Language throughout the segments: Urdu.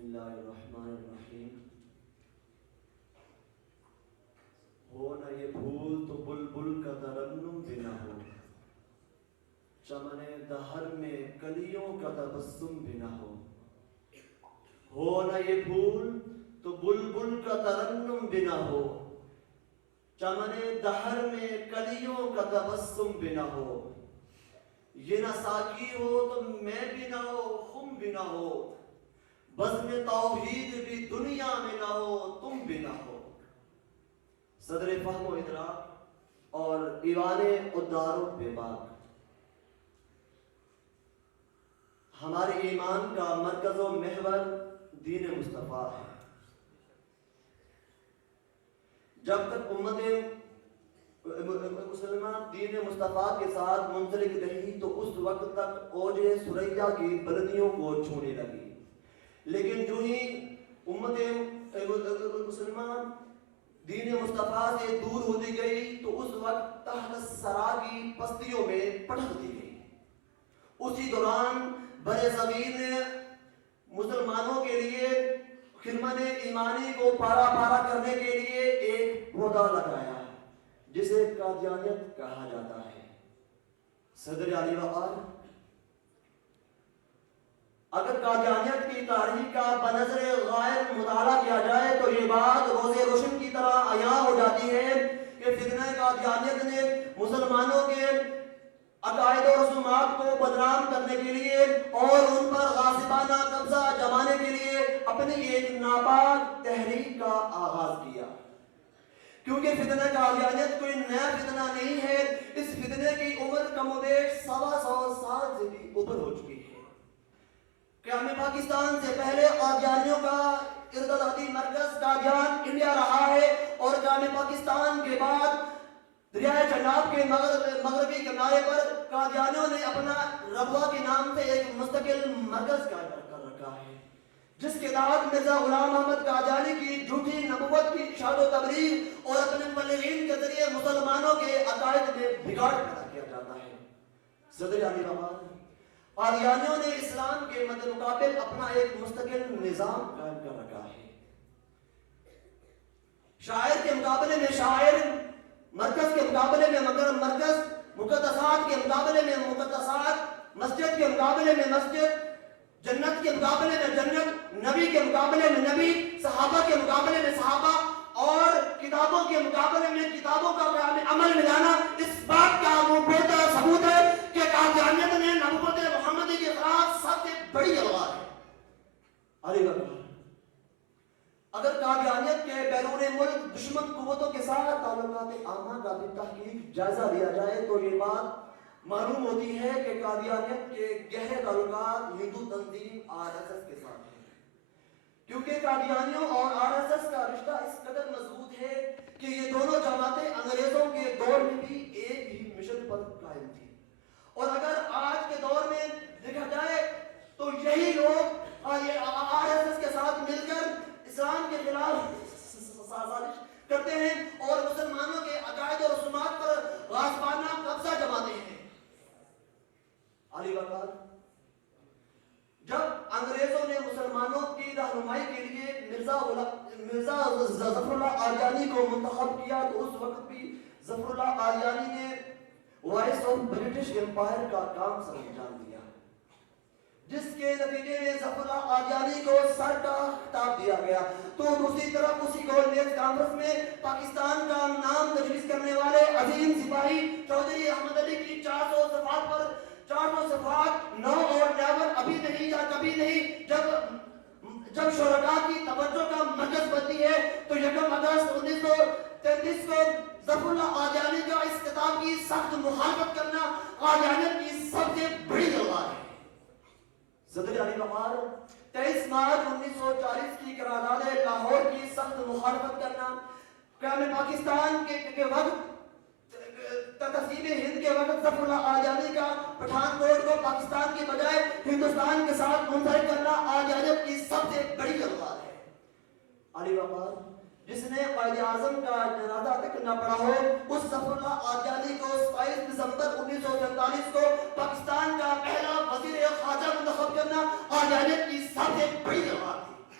اللہ الرحمن الرحیم. ہو نہ یہ پھول تو بلبل کا ترنم بھی نہ ہو، چمن دہر میں کلیوں کا تبسم بھی نہ ہو. ہو نہ یہ پھول تو بلبل کا ترنم بھی نہ ہو، چمن دہر میں کلیوں کا تبسم بھی نہ ہو. یہ نہ ساقی ہو تو میں بھی نہ ہو، خم بھی نہ ہو، بزم توحید بھی دنیا میں نہ ہو، تم بھی نہ ہو. صدر فہم و ادراک اور ایوان الدار و بیباک ہمارے ایمان کا مرکز و محور دین مصطفیٰ ہے. جب تک امت مسلمان دین مصطفیٰ کے ساتھ منسلک رہی تو اس وقت تک اوج ثریا کی بلندیوں کو چھونے لگی. لیکن جو ہی امت مسلمان دین مصطفیٰ سے دور ہوتی گئی تو اس وقت تحت الثری کی پستیوں میں پٹکتی گئی. اسی دوران بر صغیر نے مسلمانوں کے لیے خدمت ایمانی کو پارا پارا کرنے کے لیے ایک پودا لگایا جسے قادیانیت کہا جاتا ہے. صدر علی وقار اگر قادیانیت کی تاریخ کا بنظر غائب مطالعہ کیا جائے تو یہ بات روز روشن کی طرح عیاں ہو جاتی ہے کہ فتنہ قادیانیت نے مسلمانوں کے عقائد و رسومات کو بدنام کرنے کے لیے اور ان پر غاصبانہ قبضہ جمانے کے لیے اپنی ایک ناپاک تحریک کا آغاز کیا. کیونکہ فتنہ قادیانیت کوئی نیا فتنہ نہیں ہے، اس فتنے کی عمر کم و بیش 125 سال سے بھی اوپر ہو چکی ہے. قیام پاکستان سے پہلے قادیانیوں کا ارتدادی مرکز قادیان انڈیا رہا ہے، اور قیام پاکستان کے بعد دریائے چناب کے مغربی کنارے پر قادیانیوں نے اپنا ربوہ کے نام سے ایک مستقل مرکز قائم کر رکھا ہے، جس کے تحت مرزا غلام احمد قادیانی کی جھوٹی نبوت کی اشاعت و تبلیغ اور اپنے مبلغین کے ذریعے مسلمانوں کے عقائد میں بگاڑ پیدا کیا جاتا ہے. صدر علی وقار قادیانیوں نے اسلام کے مد مقابل اپنا ایک مستقل نظام قائم کر رکھا ہے. شاعر کے مقابلے میں شاعر، مرکز کے مقابلے میں مرکز، مقدسات کے مقابلے میں مقدسات، مسجد کے مقابلے میں مسجد، جنت کے مقابلے میں جنت، نبی کے مقابلے میں نبی، صحابہ کے مقابلے میں صحابہ، اور کتابوں کے مقابلے میں کتابوں کا عمل میں لانا اس بات کا مبہر ثبوت ہے کہ قادیانیت نے نبوت محمدی کے خلاف سب سے بڑی الغا ہے. علی وقار اگر قادیانیت کے بیرون ملک دشمن قوتوں کے ساتھ تعلقات عامہ کا بھی تحقیق جائزہ لیا جائے تو یہ بات معلوم ہوتی ہے کہ قادیانیت کے گہرے تعلقات ہندو تنظیم RSS کے ساتھ ہیں. کیونکہ قادیانیوں اور RSS کا رشتہ اس قدر مضبوط ہے کہ یہ دونوں جماعتیں انگریزوں کے دور میں بھی ایک ہی مشن پر قائم تھی. اور اگر آج کے دور میں دیکھا جائے تو یہی لوگ RSS کے ساتھ مل کر اسلام کے خلاف سازش کرتے ہیں اور مسلمانوں کے عقائد و رسومات پر غاصبانہ قبضہ جماتے ہیں. علی وقار جب انگریزوں نے مسلمانوں کی رہنمائی کے لیے مرزا ظفر اللہ قادیانی کو منتخب کیا تو اس وقت بھی ظفر اللہ قادیانی نے وائس آف برٹش امپائر کا کام سر انجام دیا، جس کے نتیجے میں ظفر اللہ قادیانی کو سر کا خطاب دیا گیا. تو دوسری طرف اسی گولڈ میز کانفرنس میں پاکستان کا نام تجویز کرنے والے عظیم سپاہی چودھری احمد علی کی 400 صفحات پر 400 صفحات نو اور نیور ابھی نہیں یا کبھی نہیں جب شرکاء کی توجہ کا مرکز بنتی ہے تو 1 اگست 1933 کو ظفر اللہ قادیانی کا اس خطاب کی سخت مخالفت کرنا قادیانیت کی سب سے بڑی الغا ہے. صدر علی وقار 23 مارچ 1940 کی قرارداد لاہور کی سخت مخالفت کرنا، قیام پاکستان کے وقت تقسیم ہند کے وقت ظفر اللہ قادیانی کا پٹھان کوٹ کو پاکستان کی بجائے ہندوستان کے ساتھ منسلک کرنا قادیانیت کی سب سے بڑی الغا ہے. علی وقار جس نے قائد اعظم کا جنازہ تک نہ پڑھا ہو اس ظفر اللہ قادیانی کو 22 دسمبر 1947 کو پاکستان کا پہلا وزیر خارجہ منتخب کرنا قادیانیت کی سب سے بڑی الغا تھی.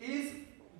30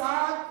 7